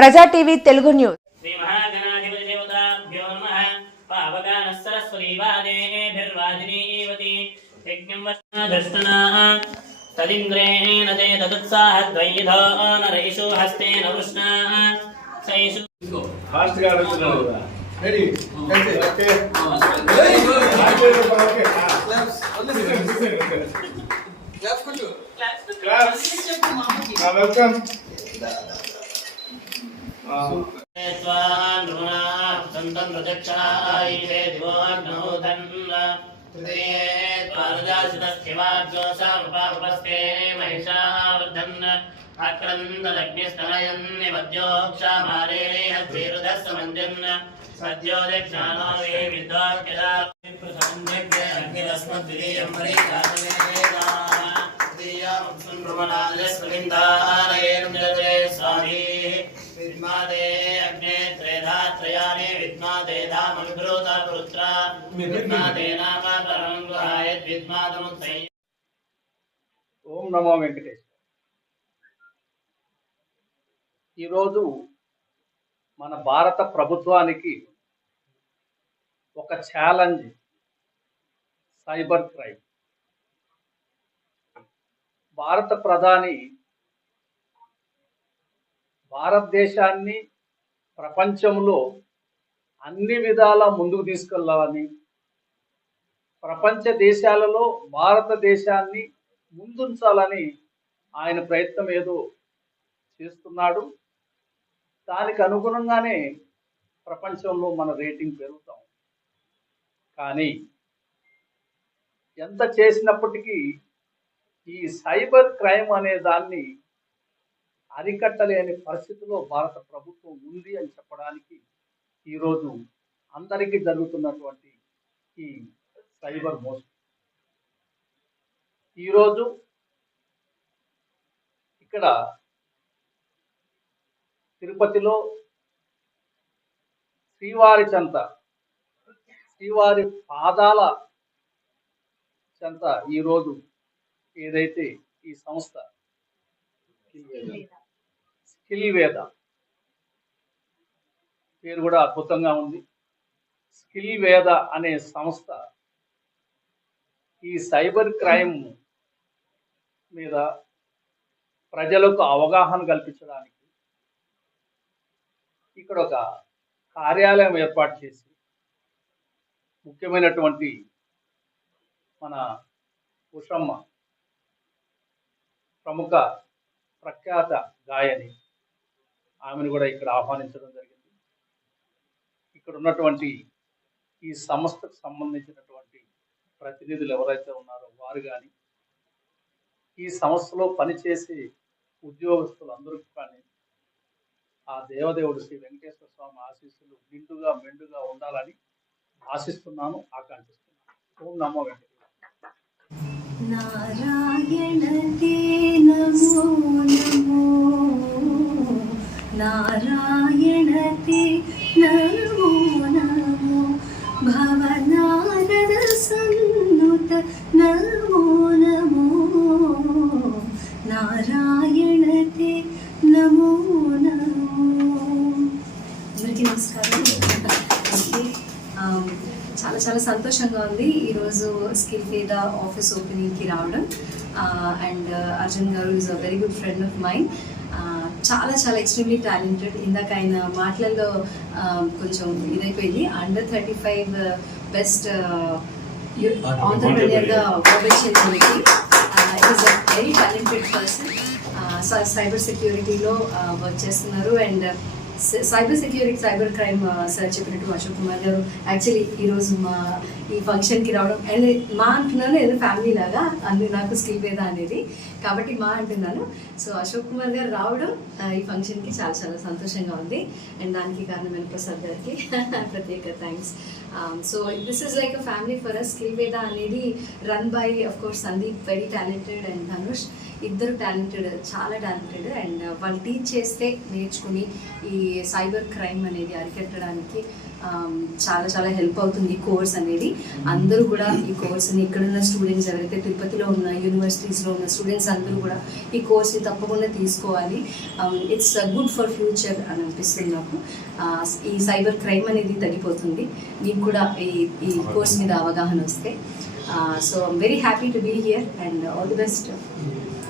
ప్రజా TV Telugu news. Shri Mahaganadhipati దేవతాభ్యో నమః. పావకానః సరస్వతీ వాదేభిర్వాదినీవతి యజ్ఞం వస్నాదర్శనా తదింద్రేణ తే తదుత్సాహద్వైధో నరైషు హస్తేన వృష్ణా సైషు ఫాస్ట్ గా వెళ్తున్నాడు కదా. రెడీ ఓకే క్లాప్స్ వెల్కమ్ సంతం ప్రదక్షిణాయితే దివోగ్నో ధన్న తృతీయే ద్వాదశాసితస్థివాజ్యోసాముపాపస్తే మహిషావర్ధన్ ఆక్రందలగ్నిస్తనయన్ నిమధ్యోక్షామారే హస్తేరుదస్సమంజన్ సద్యోదక్షాణో మే విద్వాక్యదా ప్రసంజగ్య అగ్నిరస్మద్విదీయం మరీచాతమేనా తృతీయాముత్సన్ బ్రహ్మణాదస్మలిందారయేన్ మిలతే స్వామి విద్మాదే అగ్నే త్రేధాత్రయాని విద్మాదే ధామవిభ్రూత పుత్ర విద్మాదే నామ పరం గుహాయత్ విద్మాదముత్తై. ఓం నమో వెంకటేశ్వర. ఈరోజు మన భారత ప్రభుత్వానికి ఒక ఛాలెంజ్, సైబర్ క్రైమ్. భారత ప్రధాని భారతదేశాన్ని ప్రపంచంలో అన్ని విధాలా ముందుకు తీసుకెళ్ళాలని, ప్రపంచ దేశాలలో భారతదేశాన్ని ముందుంచాలని ఆయన ప్రయత్నం ఏదో చేస్తున్నాడు. దానికి అనుగుణంగానే ప్రపంచంలో మన రేటింగ్ పెరుగుతాం. కానీ ఎంత చేసినప్పటికీ ఈ సైబర్ క్రైమ్ అనే దాన్ని అరికట్టలేని పరిస్థితిలో భారత ప్రభుత్వం ఉంది అని చెప్పడానికి ఈరోజు అందరికీ జరుగుతున్నటువంటి ఈ సైబర్ మోసం. ఈరోజు ఇక్కడ తిరుపతిలో శ్రీవారి పాదాల చెంత ఈరోజు ఏదైతే ఈ సంస్థ స్కిల్ వేద పేరు కూడా అద్భుతంగా ఉంది. స్కిల్ వేద అనే సంస్థ ఈ సైబర్ క్రైమ్ మీద ప్రజలకు అవగాహన కల్పించడానికి ఇక్కడ ఒక కార్యాలయం ఏర్పాటు చేసి ముఖ్యమైనటువంటి మన ఉషమ్మ, ప్రముఖ ప్రఖ్యాత గాయని, ఆమెను కూడా ఇక్కడ ఆహ్వానించడం జరిగింది. ఇక్కడ ఉన్నటువంటి ఈ సంస్థకు సంబంధించినటువంటి ప్రతినిధులు ఎవరైతే ఉన్నారో వారు కానీ, ఈ సంస్థలో పనిచేసే ఉద్యోగస్తులందరికీ కానీ ఆ దేవదేవుడు శ్రీ వెంకటేశ్వర స్వామి ఆశీస్సులు నిండుగా మెండుగా ఉండాలని ఆశిస్తున్నాను, ఆకాంక్షిస్తున్నాను. ఓం నమో వెంకటేశ్వర. నారాయణ తే నమో నమో, నారాయణ తే నమో నమో, భవనారద సన్నుత నమో నమో, నారాయణ తే నమో నమో. అందరికీ నమస్కారం. చాలా చాలా సంతోషంగా ఉంది ఈరోజు స్కిల్ వేద ఆఫీస్ ఓపెనింగ్కి రావడం. And Arjun garu is a very good friend of mine. చాలా చాలా ఎక్స్ట్రీమ్లీ టాలెంటెడ్. ఇందాక ఆయన మాటలలో కొంచెం ఇదైపోయింది. అండర్ 35 బెస్ట్ ఆంటర్‌ప్రెన్యూర్గా profession is a very talented person. Cyber సెక్యూరిటీలో వర్క్ చేస్తున్నారు. అండ్ సైబర్ క్రైమ్ సార్ చెప్పినట్టు అశోక్ కుమార్ గారు యాక్చువల్లీ ఈరోజు మా ఈ ఫంక్షన్కి రావడం, అండ్ మా అంటున్నాను ఏదో ఫ్యామిలీ లాగా అందు నాకు స్కిల్ వేద అనేది కాబట్టి మా అంటున్నాను. సో అశోక్ కుమార్ గారు రావడం ఈ ఫంక్షన్కి చాలా చాలా సంతోషంగా ఉంది. అండ్ దానికి కారణమైన ప్రసాద్ గారికి ప్రత్యేక thanks. So this is like a family for us. Skill Veda అనేది run by of course Sandeep, very talented, and Dhanush, ఇద్దరు టాలెంటెడ్, చాలా టాలెంటెడ్. అండ్ వాళ్ళు టీచ్ చేస్తే నేర్చుకుని ఈ సైబర్ క్రైమ్ అనేది అరికట్టడానికి చాలా చాలా హెల్ప్ అవుతుంది ఈ కోర్స్ అనేది. అందరూ కూడా ఈ కోర్స్ని, ఇక్కడున్న స్టూడెంట్స్ ఎవరైతే తిరుపతిలో ఉన్న యూనివర్సిటీస్లో ఉన్న స్టూడెంట్స్ అందరూ కూడా ఈ కోర్స్ని తప్పకుండా తీసుకోవాలి. ఇట్స్ గుడ్ ఫర్ ఫ్యూచర్ అని అనిపిస్తుంది నాకు. ఈ సైబర్ క్రైమ్ అనేది తగ్గిపోతుంది మీకు కూడా ఈ కోర్స్ మీద అవగాహన వస్తే. So I'm very happy to be here and all the best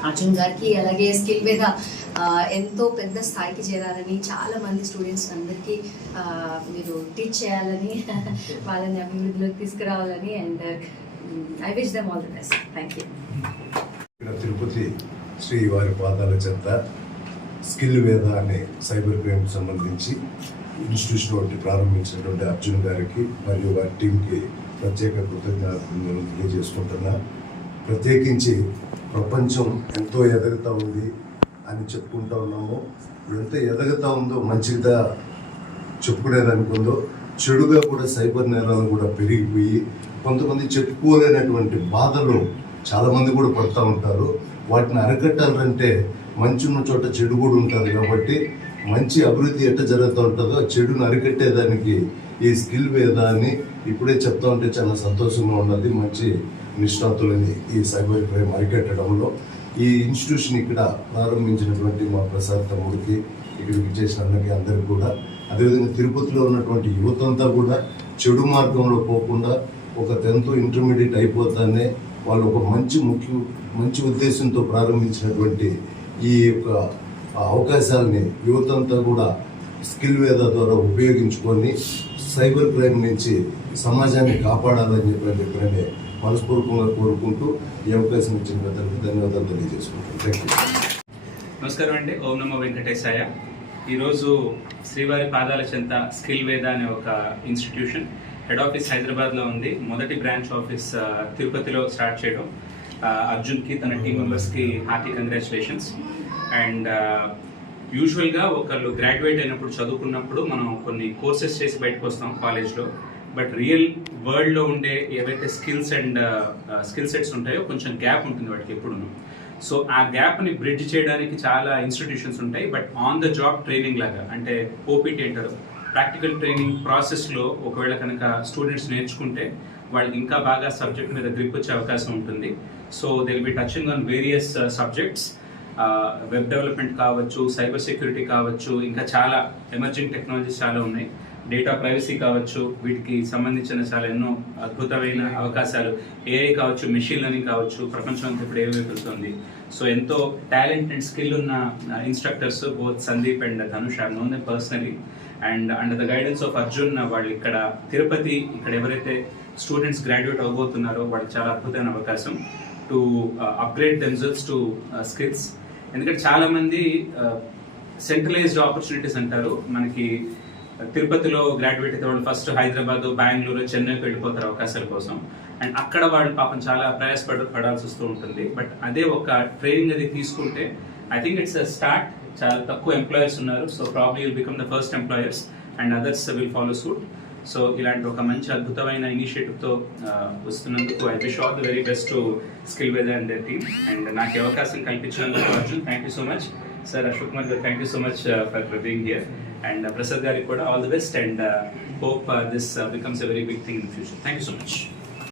Arjun గారికి. అలాగే స్కిల్ మీద ఎంతో పెద్ద స్థాయికి చేరాలని, చాలా మంది స్టూడెంట్స్ అందరికీ మీరు టీచ్ చేయాలని, వాళ్ళని అభివృద్ధిలోకి తీసుకురావాలని, and I wish them all the best. Thank you. Tirupati Shri వారి పాదాల చెంత స్కిల్ వేద అనే సైబర్ క్రైమ్ సంబంధించి ఇన్స్టిట్యూషన్ ఒకటి ప్రారంభించినటువంటి అర్జున్ గారికి మరియు వారి టీంకి ప్రత్యేక కృతజ్ఞతలు తెలియజేసుకుంటున్నా. ప్రత్యేకించి ప్రపంచం ఎంతో ఎదుగుతూ ఉంది అని చెప్పుకుంటూ ఉన్నాము. ఎంత ఎదుగుతూ ఉందో మంచిగా చెప్పుకునేదనుకుందో, చెడుగా కూడా సైబర్ నేరాలు కూడా పెరిగిపోయి కొంతమంది చెప్పుకోలేనటువంటి బాధలు చాలామంది కూడా పడుతూ ఉంటారు. వాటిని అరికట్టాలంటే మంచి ఉన్న చోట చెడు కూడా ఉంటుంది. కాబట్టి మంచి అభివృద్ధి ఎట్ట జరుగుతూ ఉంటుందో చెడును అరికట్టేదానికి ఈ స్కిల్ వేద అని ఇప్పుడే చెప్తా ఉంటే చాలా సంతోషంగా ఉన్నది. మంచి నిష్ణాతులని ఈ సైబర్ క్రైమ్ అరికట్టడంలో ఈ ఇన్స్టిట్యూషన్ ఇక్కడ ప్రారంభించినటువంటి మా ప్రసాద్ తమ్ముడికి, ఇక్కడికి చేసిన అన్నకి అందరికీ కూడా, అదేవిధంగా తిరుపతిలో ఉన్నటువంటి యువత అంతా కూడా చెడు మార్గంలో పోకుండా ఒక 10th ఇంటర్మీడియట్ అయిపోతానే వాళ్ళు ఒక మంచి ఉద్దేశంతో ప్రారంభించినటువంటి ఈ యొక్క అవకాశాలని యువత అంతా కూడా స్కిల్ వేద ద్వారా ఉపయోగించుకొని సైబర్ క్రైమ్ నుంచి సమాజాన్ని కాపాడాలని చెప్పి మనస్ఫూర్తిగా కోరుకుంటూ ఈ అవకాశం ఇచ్చిన పెద్దలకు ధన్యవాదాలు తెలియజేసుకుంటాను. Thank you. నమస్కారం అండి. ఓం నమో వెంకటేశాయ. ఈరోజు శ్రీవారి పాదాల చెంత స్కిల్ వేద అనే ఒక ఇన్స్టిట్యూషన్ హెడ్ ఆఫీస్ హైదరాబాద్లో ఉంది. మొదటి బ్రాంచ్ ఆఫీస్ తిరుపతిలో స్టార్ట్ చేయడం అర్జున్కి, తన టీం మెంబర్స్కి హార్టీ కంగ్రాచులేషన్స్. అండ్ యూజువల్గా ఒకళ్ళు గ్రాడ్యుయేట్ అయినప్పుడు, చదువుకున్నప్పుడు మనం కొన్ని కోర్సెస్ చేసి బయటకు వస్తాం కాలేజ్లో. బట్ రియల్ వరల్డ్లో ఉండే ఏవైతే స్కిల్స్ అండ్ స్కిల్ సెట్స్ ఉంటాయో కొంచెం గ్యాప్ ఉంటుంది వాటికి ఎప్పుడూ. సో ఆ గ్యాప్ని బ్రిడ్జ్ చేయడానికి చాలా ఇన్స్టిట్యూషన్స్ ఉంటాయి. But on the job training లాగా, అంటే ఓపీటీ అంటారు, ప్రాక్టికల్ ట్రైనింగ్ ప్రాసెస్లో ఒకవేళ కనుక స్టూడెంట్స్ నేర్చుకుంటే వాళ్ళకి ఇంకా బాగా సబ్జెక్ట్ మీద గ్రిప్ వచ్చే అవకాశం ఉంటుంది. So they will be touching on various subjects. Web development కావచ్చు, సైబర్ సెక్యూరిటీ కావచ్చు, ఇంకా చాలా ఎమర్జింగ్ టెక్నాలజీస్ చాలా ఉన్నాయి. డేటా ప్రైవసీ కావచ్చు, వీటికి సంబంధించిన చాలా ఎన్నో అద్భుతమైన అవకాశాలు, ఏఐ కావచ్చు, మెషిన్ లెర్నింగ్ కావచ్చు, ప్రపంచం అంతా ఇప్పుడు ఏవి వెళ్తుంది. సో ఎంతో టాలెంట్ అండ్ స్కిల్ ఉన్న instructors both Sandeep and Dhanush, I know them personally. And under the guidance of Arjun వాళ్ళు ఇక్కడ తిరుపతి, ఇక్కడ ఎవరైతే స్టూడెంట్స్ గ్రాడ్యుయేట్ అవబోతున్నారో వాళ్ళకి చాలా అద్భుతమైన అవకాశం to upgrade themselves to skills. ఎందుకంటే చాలామంది సెంట్రలైజ్డ్ ఆపర్చునిటీస్ అంటారు. మనకి తిరుపతిలో గ్రాడ్యుయేట్ అయితే వాళ్ళు ఫస్ట్ హైదరాబాద్, బెంగళూరు, చెన్నైకి వెళ్ళిపోతారు అవకాశాల కోసం. అండ్ అక్కడ వాళ్ళు పాపం చాలా ప్రయాసపడాల్సి వస్తూ ఉంటుంది. బట్ అదే ఒక ట్రైనింగ్ అది తీసుకుంటే I think it's a start. చాలా తక్కువ ఎంప్లాయర్స్ ఉన్నారు. So probably will become the first employers and others will follow suit. So ఇలాంటి ఒక మంచి అద్భుతమైన ఇనిషియేటివ్తో వస్తున్నందుకు I wish all the very best to skill Veda and their team. And నాకు అవకాశం కల్పించినందుకు Arjun, thank you so much. Sir Ashok Kumar garu, thank you so much for being here. And Prasad గారికి కూడా all the best and hope this becomes a very big thing in the future. Thank you so much.